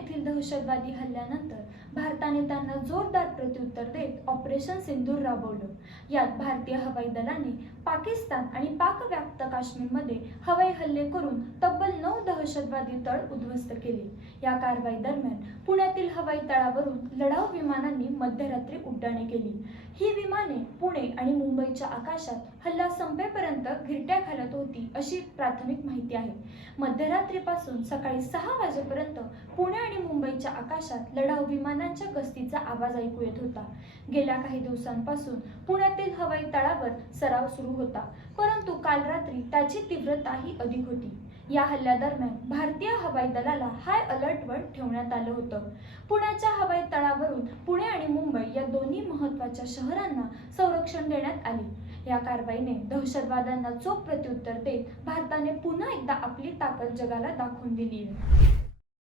येथील दहशतवादी हल्ल्यानंतर भारताने त्यांना जोरदार प्रत्युत्तर देत ऑपरेशन सिंदूर राबवलं. यात भारतीय हवाई दलाने पाकिस्तान आणि पाकव्याप्त काश्मीरमध्ये हवाई हल्ले करून तब्बल नऊ दहशतवादी तळ उद्ध्वस्त केले. या कारवाई दरम्यान पुण्यातील हवाई तळावरून लढाऊ विमानांनी मध्यरात्री उड्डाणे केली. ही विमाने पुणे आणि मुंबईच्या आकाशात हल्ला संपेपर्यंत घिरट्या घालत होती अशी प्राथमिक माहिती आहे. मध्यरात्रीपासून सकाळी सहा वाजेपर्यंत पुणे आणि मुंबईच्या आकाशात लढाऊ विमानांच्या गस्तीचा आवाज ऐकू येत होता. गेल्या काही दिवसांपासून पुण्यातील हवाई तळावर सराव सुरू होता परंतु काल रात्री त्याची तीव्रताही अधिक होती. या हल्ल्यादरम्यान भारतीय हवाई दलाला हाय अलर्टवर ठेवण्यात आलं होतं. पुण्याच्या हवाई तळावरून पुणे आणि मुंबई या दोन्ही महत्त्वाच्या शहरांना संरक्षण देण्यात आले. या कारवाईने दहशतवाद्यांना चोख प्रत्युत्तर देत भारताने पुन्हा एकदा आपली ताकद जगाला दाखवून दिली आहे.